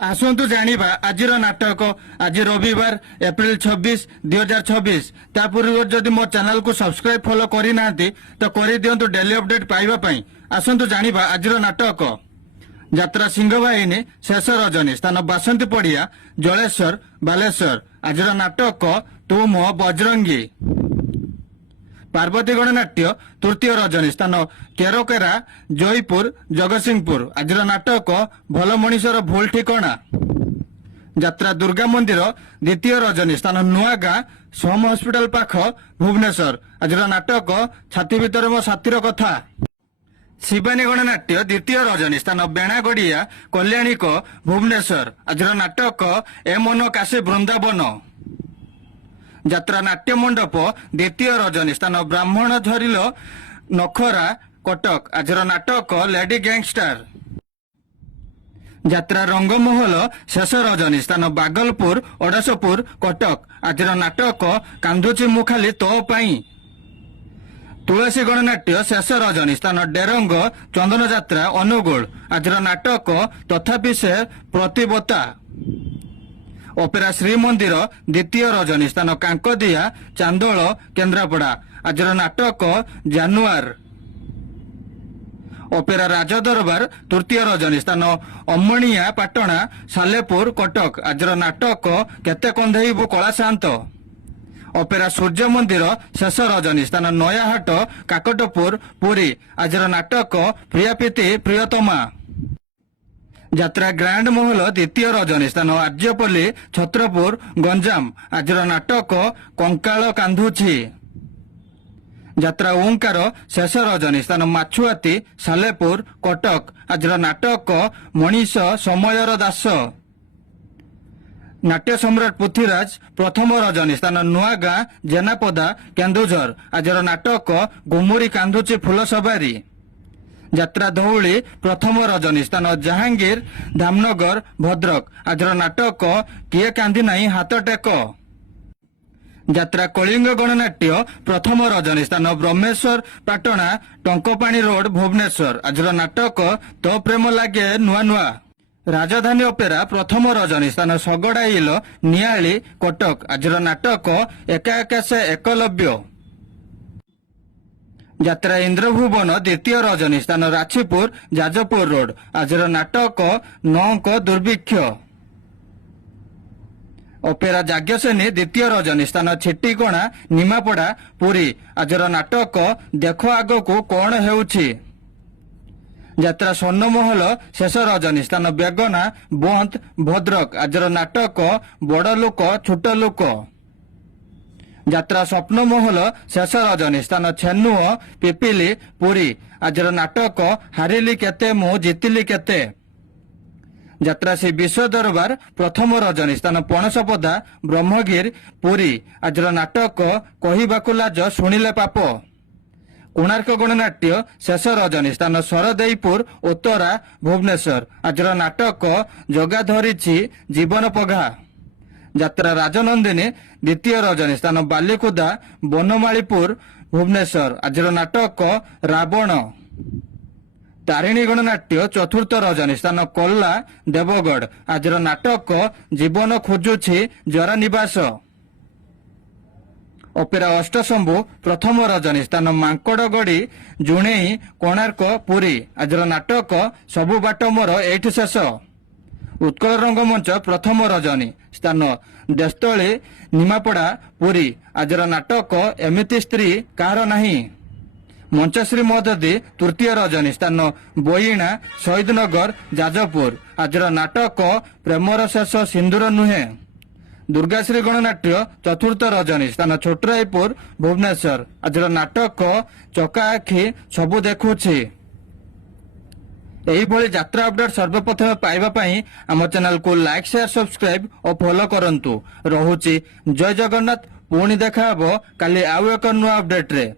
आसतु जानिबा आजिर नाटक आज रविवार एप्रिल 26 2026 ता पूर्व जदि मो चैनल को सब्सक्राइब फॉलो करी नांती तो करी दियंतु डेली अपडेट पाइबा पई। आसतु जानिबा आजिर नाटक यात्रा सिंहवाहिनी शेष रजनी स्थान बासंती पड़िया जलेश्वर बालेश्वर। आजिर नाटक तू मो बजरंगी। पार्वती गणनाट्य तृतीय रजनी स्थान केरकेरा जयपुर जगतसिंहपुर। आज नाटक भल मनीषर भूल ठिकाना। यात्रा दुर्गा मंदिर द्वितीय रजनी स्थान नुआगाँ सोम हॉस्पिटल पाख भुवनेश्वर। आज नाटक छाती भीतर मो साथीर कथा। शिवानी गणनाट्य द्वितीय रजनी स्थान बेणागड़िया कल्याणीक भुवनेश्वर। आज नाटक ए मन काशी वृंदावन। यात्रा नाट्य मंडप द्वितीय रजनी स्थान ब्राह्मण झरिल नखरा कटक। आज नाटक लेडी गैंगस्टर। यात्रा रंगमहल शेष रजनी स्थान बागलपुर ओडासपुर कटक। आज नाटक कांदुची मुखाली तो पाई। तुलसी गणनाट्य शेष रजनी स्थान डेरंग चंदन यात्रा अनुगुल। आज नाटक तथापि से प्रतिबता। ओपेरा श्रीमंदिर द्वितीय रजनी स्थान कांकदिया चांदोल केन्द्रापड़ा। आज नाटक जानुआर। ओपेरा राजदरबार तृतीय रजनी स्थान अमणिया पाटणा सालेपुर कटक। आज नाटक केते कंधेइबु कला शांत। ओपेरा सूर्य मंदिर शेष रजनी स्थान नयाहाट काकटपुर पुरी। आज नाटक प्रियापीति प्रियतमा। यात्रा ग्रांड महल द्वितीय रजनी स्थान आर्यपल्ली छत्रपुर गंजाम। आज नाटक कंकाल कांधुची। यात्रा ओंकार शेष रजनी स्थान माछुआती सालेपुर कटक। आज नाटक मनीष समयर दास। नाट्य सम्राट पृथ्वीराज प्रथम रजनी स्थान नुआगाँ जेनापदा केन्दुझर। आज नाटक गुमुरी कांधुची फूल सवारी। यात्रा धौली प्रथम रजनी स्थान जहांगीर धामनगर भद्रक। आज नाटक किए कांदी नहीं हाथ टेक। यात्रा कलिंग गणनाट्य प्रथम रजनी स्थान ब्रह्मेश्वर पाटणा टंकपाणी रोड भुवनेश्वर। आज नाटक तो प्रेम लागे नुआ नुआ। राजधानी ओपेरा प्रथम रजनी स्थान सगड़ा हिल नियाली कटक। आज नाटक एका एका से एकलव्य। यात्रा इंद्रभुवन द्वितीय रजनी स्थान राछीपुर जाजपुर रोड। आज नाटक नौक दुर्भिक्ष। ओपेरा जाग्यसेनी द्वितीय रजनी स्थान छिट्टिकणा निमापड़ा पुरी। आज नाटक देख आगकू कौन हेउछि। यात्रा स्वर्णमहल शेष रजनी स्थान बेगना बंत भद्रक। आज नाटक बड़ लोक छोट लोक। यात्रा स्वप्न महल शेष रजनी स्थान छेन्नुओ पिपिली पुरी। आज नाटक हारिली केते मु जितिली केते। यात्रा श्री विश्व दरबार प्रथम रजनी स्थान पणसपदा ब्रह्मगिर पुरी। आज नाटक कहिबाकु लाज शुणिले पाप। कोणार्क गणनाट्य शेष रजनी स्थान सरदेईपुर उत्तरा भुवनेश्वर। आज नाटक जगा धरिछि जीवन पघा। यात्रा राजनंदिनी द्वितीय रजनी स्थान बालिकुदा बनमालीपुर भुवनेश्वर। आज नाटक रावण। तारिणी गणनाट्य चतुर्थ रजनी स्थान कोल्ला देवगढ़। आज नाटक जीवन खोजुछि जरा निवास। ओपेरा अष्टशंभु प्रथम रजनी स्थान मांकड़गड़ी जुणेई कोणार्क पुरी। आज नाटक सबु बाट मोर एठी शेष। उत्कल रंगमंच प्रथम रजनी स्थान देस्तली निमापड़ा पुरी। आज नाटक एमिति स्त्री कार नाही। मंचश्री महोदधी तृतीय रजनी स्थान बोईणा शहीदनगर जाजपुर। आज नाटक प्रेमर शेष सिंदूर नुहे। दुर्गाश्री गणनाट्य चतुर्थ रजनी स्थान छोटरायपुर भुवनेश्वर। आज नाटक चका आखि सबु देखुछि। यही भली यात्रा अपडेट सर्वप्रथम पाइबा पई आम चैनल को लाइक शेयर सब्सक्राइब और फॉलो करंतु। रहुछि जय जगन्नाथ। पुणी देखा हबो काली आउ एक नुआ अपडेट रे।